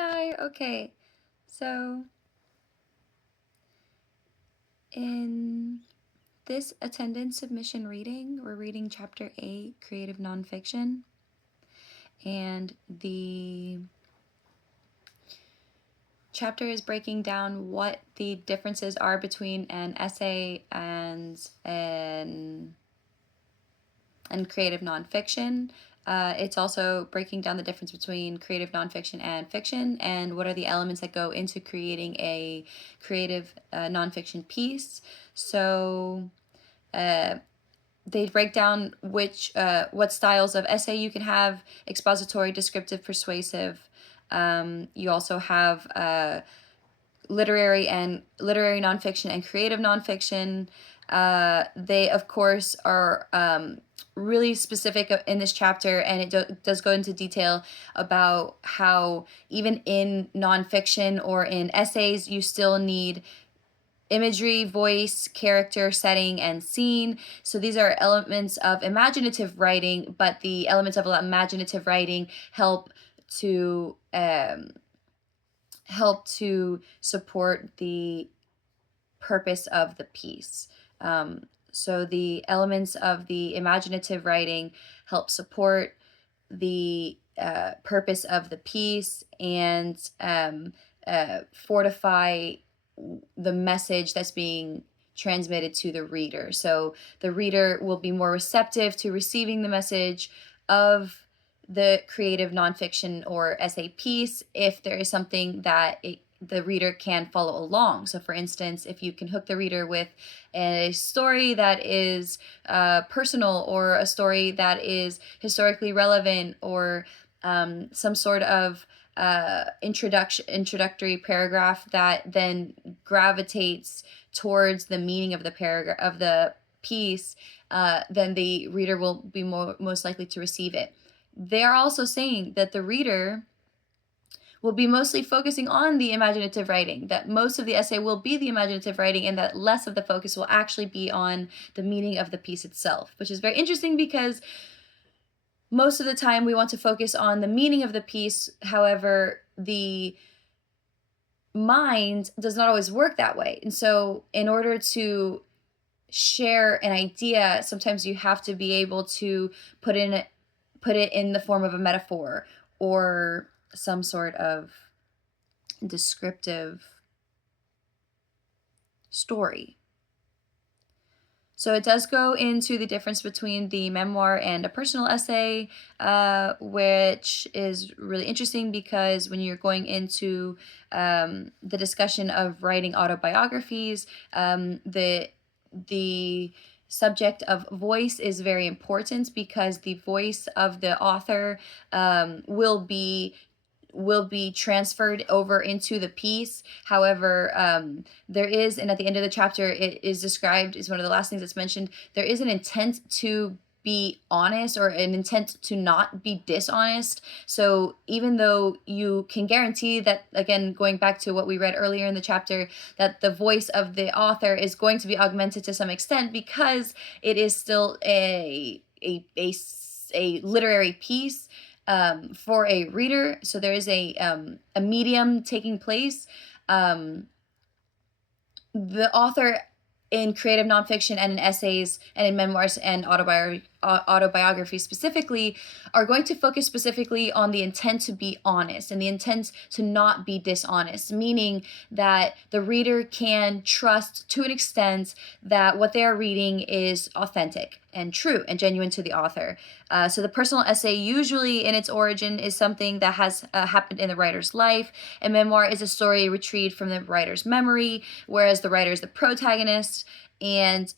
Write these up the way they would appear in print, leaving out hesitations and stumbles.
Hi, okay. So, in this attendance submission reading, we're reading Chapter 8, Creative Nonfiction. And the chapter is breaking down what the differences are between an essay and creative nonfiction. It's also breaking down the difference between creative nonfiction and fiction, and what are the elements that go into creating a creative nonfiction piece. So they break down what styles of essay you can have: expository, descriptive, persuasive. You also have literary nonfiction and creative nonfiction. They of course are really specific in this chapter, and it does go into detail about how even in nonfiction or in essays you still need imagery, voice, character, setting, and scene. So these are elements of imaginative writing, but the elements of imaginative writing to help to support the purpose of the piece. So the elements of the imaginative writing help support the purpose of the piece and fortify the message that's being transmitted to the reader. So the reader will be more receptive to receiving the message of the creative nonfiction or essay piece if there is something that the reader can follow along. So for instance, if you can hook the reader with a story that is personal, or a story that is historically relevant, or some sort of introductory paragraph that then gravitates towards the meaning of the paragraph of the piece, then the reader will be most likely to receive it. They are also saying that the reader will be mostly focusing on the imaginative writing, that most of the essay will be the imaginative writing, and that less of the focus will actually be on the meaning of the piece itself, which is very interesting because most of the time we want to focus on the meaning of the piece. However, the mind does not always work that way. And so in order to share an idea, sometimes you have to be able to put it in the form of a metaphor or some sort of descriptive story. So it does go into the difference between the memoir and a personal essay, which is really interesting because when you're going into the discussion of writing autobiographies, the subject of voice is very important because the voice of the author will be transferred over into the piece. However, there is, and at the end of the chapter, it is described, is one of the last things that's mentioned, there is an intent to be honest, or an intent to not be dishonest. So even though you can guarantee that, again, going back to what we read earlier in the chapter, that the voice of the author is going to be augmented to some extent because it is still a literary piece, for a reader. So there is a medium taking place. The author in creative nonfiction and in essays and in memoirs and autobiography specifically are going to focus specifically on the intent to be honest and the intent to not be dishonest, meaning that the reader can trust to an extent that what they are reading is authentic and true and genuine to the author. So the personal essay, usually in its origin, is something that has happened in the writer's life. A memoir is a story retrieved from the writer's memory, whereas the writer is the protagonist. And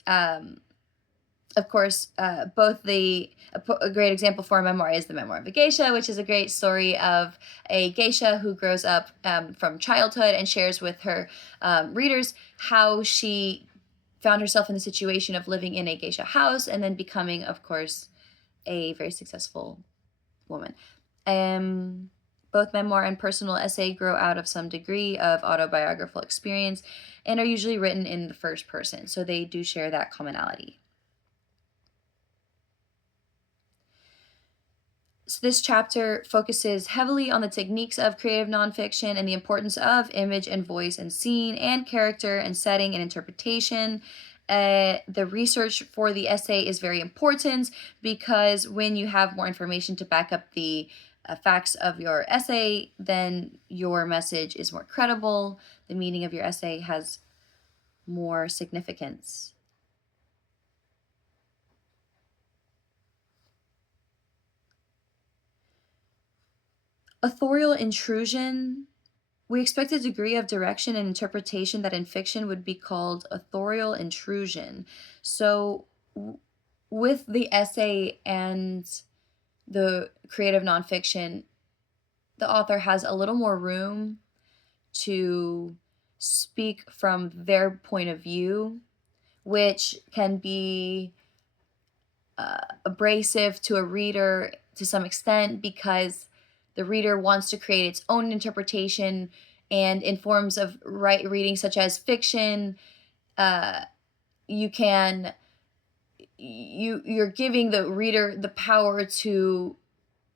of course, a great example for a memoir is the memoir of a geisha, which is a great story of a geisha who grows up from childhood and shares with her readers how she found herself in the situation of living in a geisha house and then becoming, of course, a very successful woman. Both memoir and personal essay grow out of some degree of autobiographical experience and are usually written in the first person, so they do share that commonality. So this chapter focuses heavily on the techniques of creative nonfiction and the importance of image and voice and scene and character and setting and interpretation. The research for the essay is very important because when you have more information to back up the facts of your essay, then your message is more credible. The meaning of your essay has more significance. Authorial intrusion. We expect a degree of direction and interpretation that in fiction would be called authorial intrusion. So, with the essay and the creative nonfiction, the author has a little more room to speak from their point of view, which can be abrasive to a reader to some extent because the reader wants to create its own interpretation, and in forms of reading such as fiction, uh, you're giving the reader the power to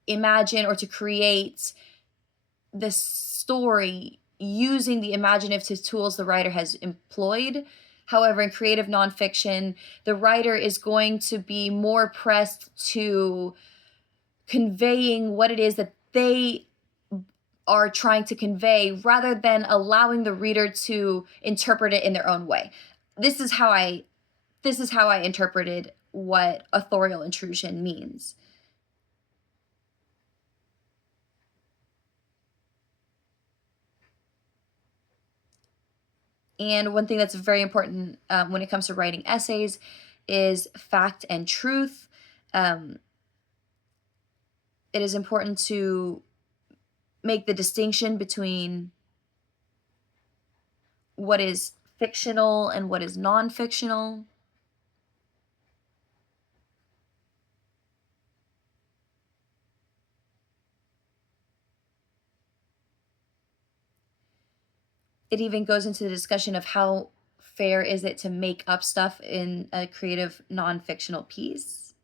imagine or to create the story using the imaginative tools the writer has employed. However, in creative nonfiction, the writer is going to be more pressed to conveying what it is that they are trying to convey rather than allowing the reader to interpret it in their own way. This is how I interpreted what authorial intrusion means. And one thing that's very important when it comes to writing essays is fact and truth. It is important to make the distinction between what is fictional and what is non-fictional. It even goes into the discussion of how fair is it to make up stuff in a creative non-fictional piece.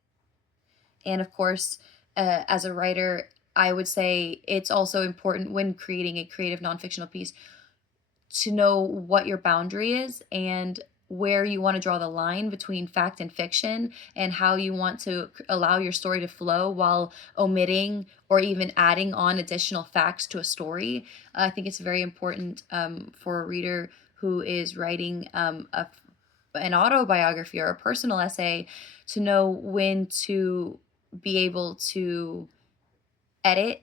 And of course, as a writer, I would say it's also important when creating a creative non-fictional piece to know what your boundary is and where you want to draw the line between fact and fiction, and how you want to allow your story to flow while omitting or even adding on additional facts to a story. I think it's very important for a reader who is writing an autobiography or a personal essay to know when to be able to edit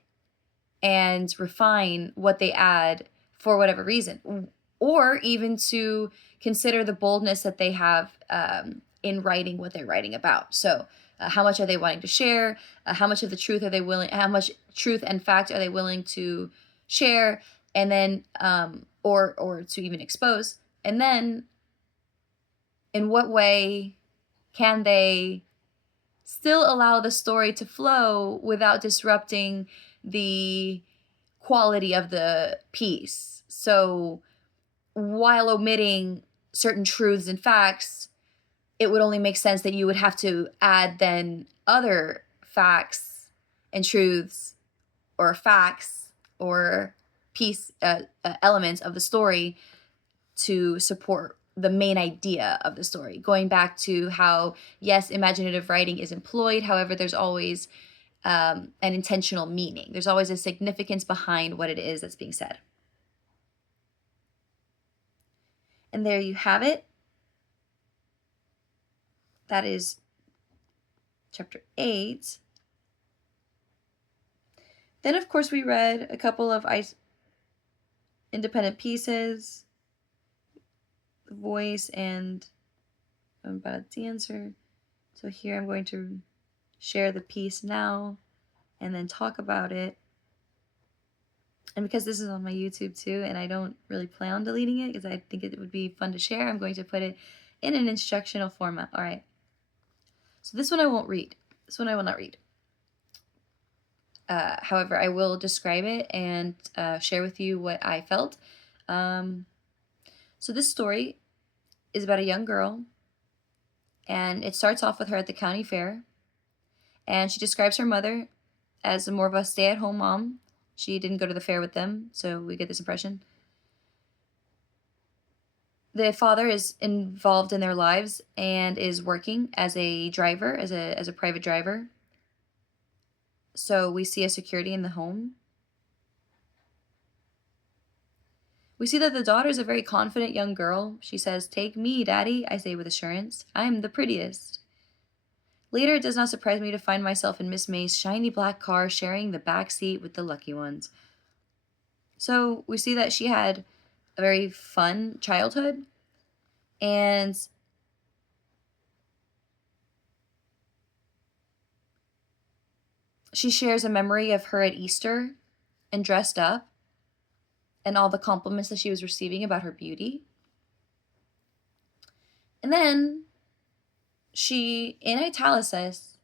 and refine what they add for whatever reason, or even to consider the boldness that they have in writing what they're writing about. So, how much are they wanting to share? How much of the truth are they willing? How much truth and fact are they willing to share? And then, or to even expose? And then, in what way can they still allow the story to flow without disrupting the quality of the piece? So while omitting certain truths and facts, it would only make sense that you would have to add then other facts and truths or facts or piece elements of the story to support the main idea of the story. Going back to how, yes, imaginative writing is employed, however, there's always an intentional meaning. There's always a significance behind what it is that's being said. And there you have it. That is chapter 8. Then, of course, we read a couple of independent pieces, The Voice and I'm about to answer. So here I'm going to share the piece now and then talk about it. And because this is on my YouTube too, and I don't really plan on deleting it because I think it would be fun to share, I'm going to put it in an instructional format. All right. So this one I won't read. This one I will not read. However, I will describe it and share with you what I felt. So this story is about a young girl, and it starts off with her at the county fair, and she describes her mother as more of a stay-at-home mom. She didn't go to the fair with them, so we get this impression. The father is involved in their lives and is working as a driver, as a private driver. So we see a security in the home. We see that the daughter is a very confident young girl. She says, "Take me, Daddy," I say with assurance. "I'm the prettiest." Later, it does not surprise me to find myself in Miss May's shiny black car sharing the back seat with the lucky ones. So we see that she had a very fun childhood, and she shares a memory of her at Easter and dressed up and all the compliments that she was receiving about her beauty. And then she, in italics,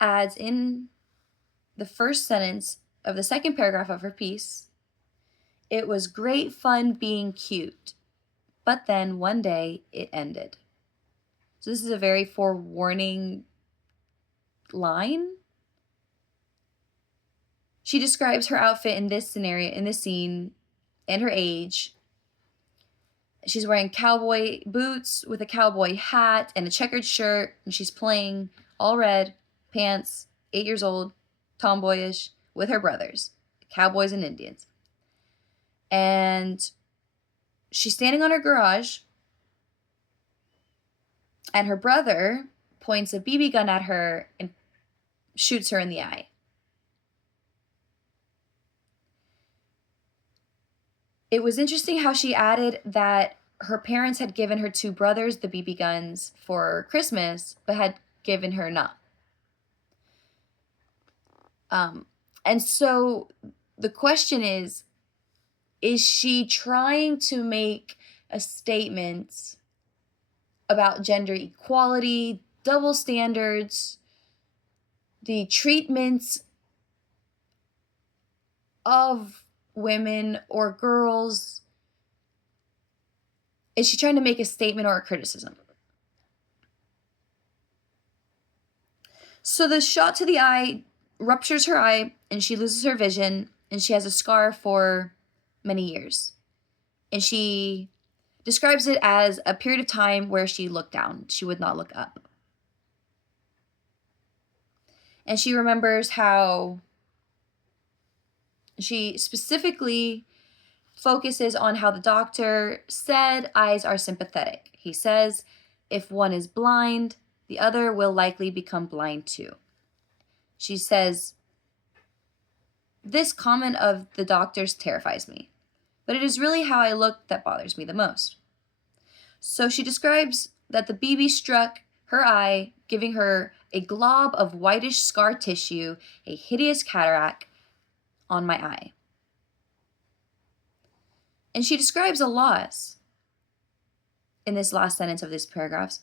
adds in the first sentence of the second paragraph of her piece, "It was great fun being cute, but then one day it ended." So this is a very forewarning line. She describes her outfit in this scenario, in this scene, and her age. She's wearing cowboy boots with a cowboy hat and a checkered shirt, and she's playing all red, pants, 8 years old, tomboyish, with her brothers, cowboys and Indians. And she's standing on her garage, and her brother points a BB gun at her and shoots her in the eye. It was interesting how she added that her parents had given her two brothers the BB guns for Christmas, but had given her none. And so the question is she trying to make a statement about gender equality, double standards, the treatments of women or girls? Is she trying to make a statement or a criticism? So the shot to the eye ruptures her eye, and she loses her vision, and she has a scar for many years. And she describes it as a period of time where she looked down. She would not look up. And she remembers how she specifically focuses on how the doctor said eyes are sympathetic. He says, if one is blind, the other will likely become blind too. She says, this comment of the doctor's terrifies me, but it is really how I look that bothers me the most. So she describes that the BB struck her eye, giving her a glob of whitish scar tissue, a hideous cataract on my eye. And she describes a loss in this last sentence of these paragraphs.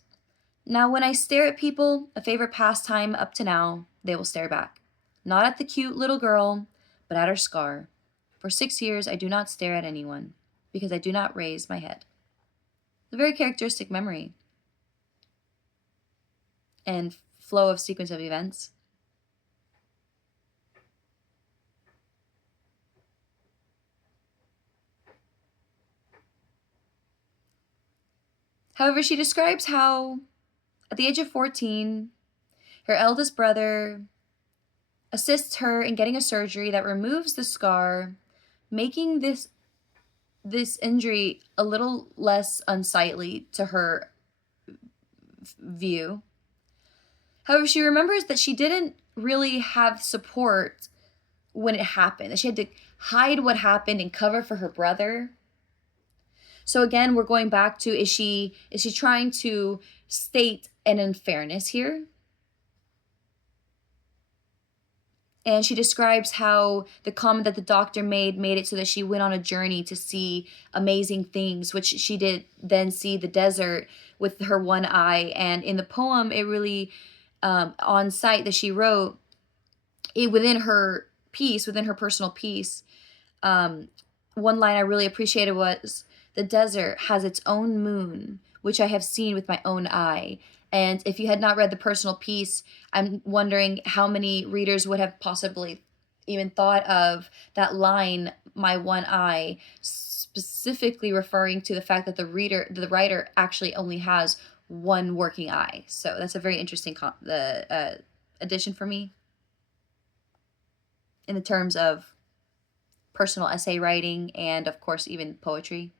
Now, when I stare at people, a favorite pastime up to now, they will stare back. Not at the cute little girl, but at her scar. For 6 years, I do not stare at anyone, because I do not raise my head. A very characteristic memory and flow of sequence of events. However, she describes how, at the age of 14, her eldest brother assists her in getting a surgery that removes the scar, making this injury a little less unsightly to her view. However, she remembers that she didn't really have support when it happened, that she had to hide what happened and cover for her brother. So again, we're going back to, is she trying to state an unfairness here? And she describes how the comment that the doctor made it so that she went on a journey to see amazing things, which she did then see the desert with her one eye. And in the poem, it really, on site that she wrote, within her piece, within her personal piece, one line I really appreciated was, the desert has its own moon, which I have seen with my own eye, And if you had not read the personal piece, I'm wondering how many readers would have possibly even thought of that line, my one eye, specifically referring to the fact that the writer actually only has one working eye. So that's a very interesting addition for me in the terms of personal essay writing and, of course, even poetry.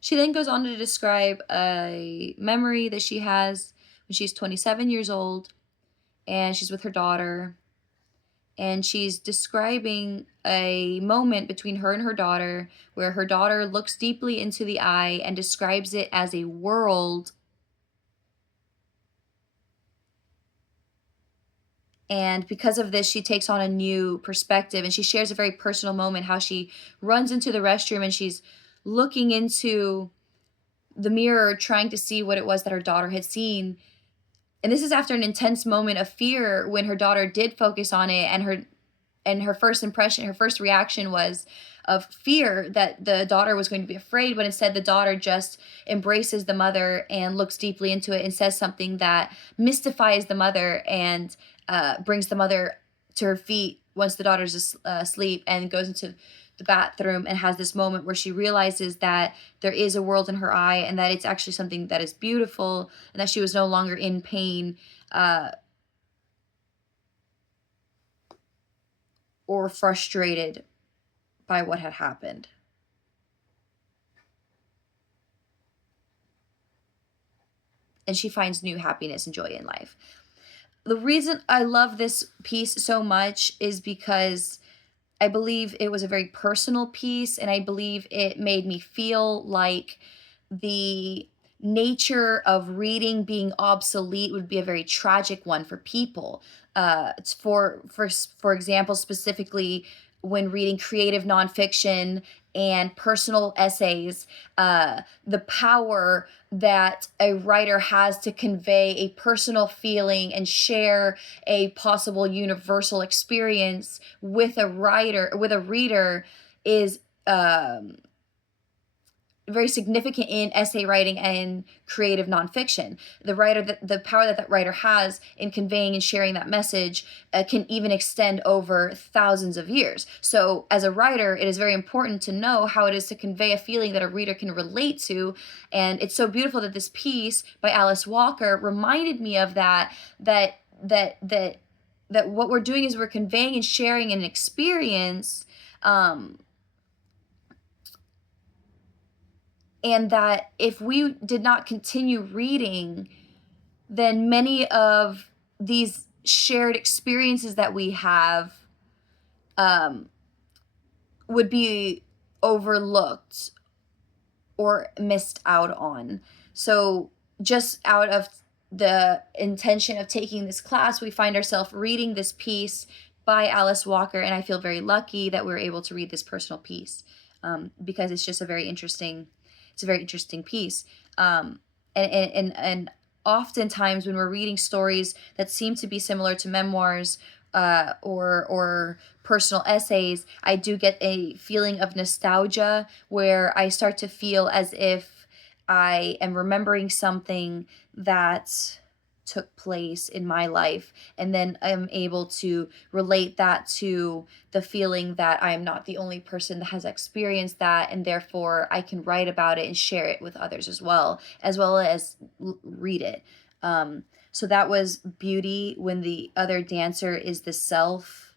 She then goes on to describe a memory that she has when she's 27 years old and she's with her daughter. And she's describing a moment between her and her daughter where her daughter looks deeply into the eye and describes it as a world. And because of this, she takes on a new perspective, and she shares a very personal moment how she runs into the restroom and she's looking into the mirror trying to see what it was that her daughter had seen. And this is after an intense moment of fear when her daughter did focus on it, and her first impression, her first reaction was of fear that the daughter was going to be afraid, but instead the daughter just embraces the mother and looks deeply into it and says something that mystifies the mother and brings the mother to her feet once the daughter's asleep, and goes into the bathroom and has this moment where she realizes that there is a world in her eye and that it's actually something that is beautiful and that she was no longer in pain or frustrated by what had happened. And she finds new happiness and joy in life. The reason I love this piece so much is because I believe it was a very personal piece, and I believe it made me feel like the nature of reading being obsolete would be a very tragic one for people. It's for example, specifically when reading creative nonfiction and personal essays, the power that a writer has to convey a personal feeling and share a possible universal experience with a reader is very significant in essay writing and creative nonfiction. The power that writer has in conveying and sharing that message can even extend over thousands of years. So as a writer, it is very important to know how it is to convey a feeling that a reader can relate to. And it's so beautiful that this piece by Alice Walker reminded me of that what we're doing is we're conveying and sharing an experience, and that if we did not continue reading, then many of these shared experiences that we have would be overlooked or missed out on. So just out of the intention of taking this class, we find ourselves reading this piece by Alice Walker, and I feel very lucky that we were able to read this personal piece, because it's just a very interesting piece. And oftentimes when we're reading stories that seem to be similar to memoirs or personal essays, I do get a feeling of nostalgia where I start to feel as if I am remembering something that took place in my life, and then I'm able to relate that to the feeling that I am not the only person that has experienced that, and therefore I can write about it and share it with others as well as read it. So that was Beauty When the Other Dancer is the Self,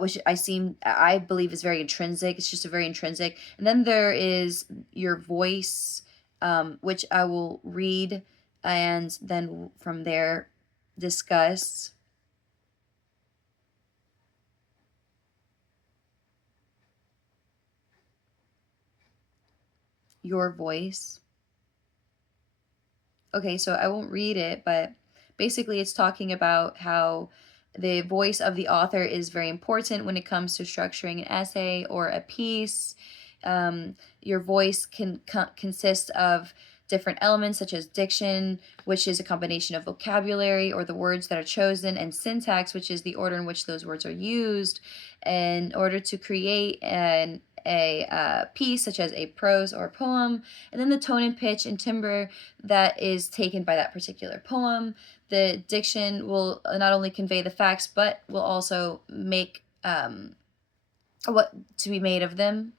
which I believe is very intrinsic. It's just a very intrinsic. And then there is Your Voice, which I will read and then from there discuss. Your Voice. Okay, so I won't read it, but basically it's talking about how the voice of the author is very important when it comes to structuring an essay or a piece. Your voice can consist of different elements such as diction, which is a combination of vocabulary or the words that are chosen, and syntax, which is the order in which those words are used in order to create an a piece, such as a prose or poem, and then the tone and pitch and timbre that is taken by that particular poem. The diction will not only convey the facts, but will also make what to be made of them.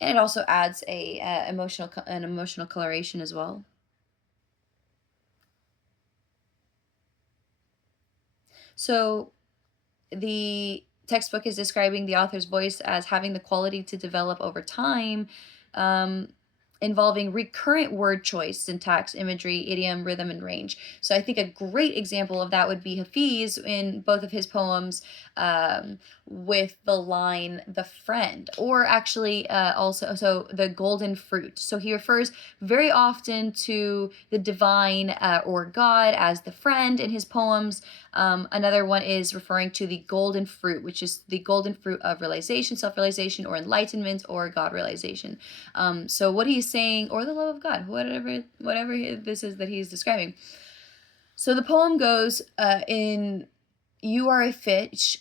And it also adds an emotional coloration as well. So the textbook is describing the author's voice as having the quality to develop over time, um, involving recurrent word choice, syntax, imagery, idiom, rhythm, and range. So I think a great example of that would be Hafiz in both of his poems, with the line "the friend," or actually also the golden fruit. So he refers very often to the divine or God as the friend in his poems. Another one is referring to the golden fruit, which is the golden fruit of realization, self-realization, or enlightenment, or God realization. So what he's saying, or the love of God, whatever this is that he's describing. So the poem goes in, "You are a fish,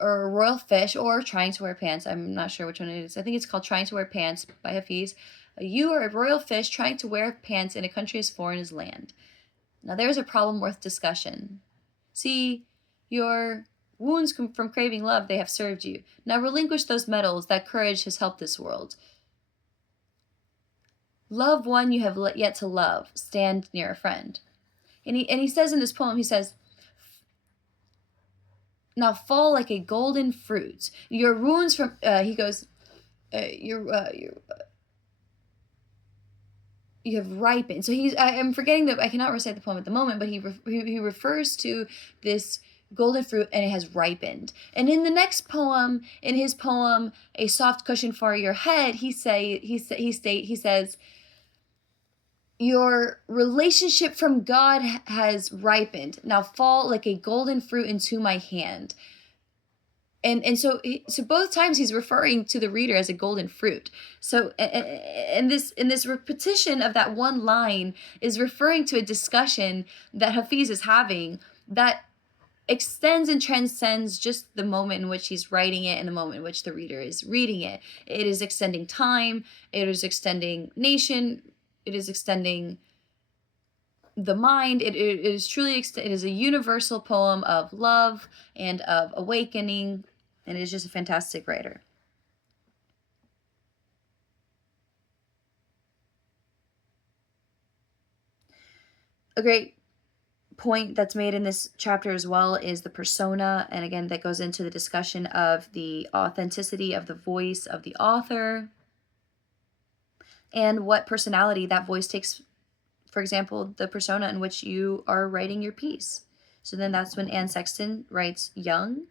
or a royal fish, or trying to wear pants." I'm not sure which one it is. I think it's called "Trying to Wear Pants" by Hafiz. "You are a royal fish trying to wear pants in a country as foreign as land. Now there's a problem worth discussion. See, your wounds from craving love, they have served you. Now relinquish those medals, that courage has helped this world. Love one you have yet to love, stand near a friend." And he says in this poem, he says, "Now fall like a golden fruit. Your wounds from," he goes, "you have ripened." So I'm forgetting that, I cannot recite the poem at the moment, but he refers to this golden fruit, and it has ripened. And in the next poem, in his poem, "A Soft Cushion for Your Head," he says, "Your relationship from God has ripened. Now fall like a golden fruit into my hand." And so both times he's referring to the reader as a golden fruit. So and this repetition of that one line is referring to a discussion that Hafiz is having that extends and transcends just the moment in which he's writing it and the moment in which the reader is reading it. It is extending time, it is extending nation, it is extending the mind. It is truly, it is a universal poem of love and of awakening, and it is just a fantastic writer. A great point that's made in this chapter as well is the persona, and again that goes into the discussion of the authenticity of the voice of the author and what personality that voice takes. For example, the persona in which you are writing your piece. So then that's when Anne Sexton writes young,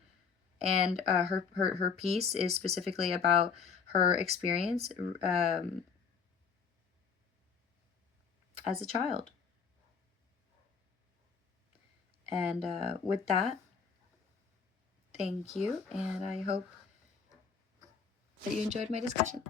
and her piece is specifically about her experience as a child. And with that, thank you, and I hope that you enjoyed my discussion.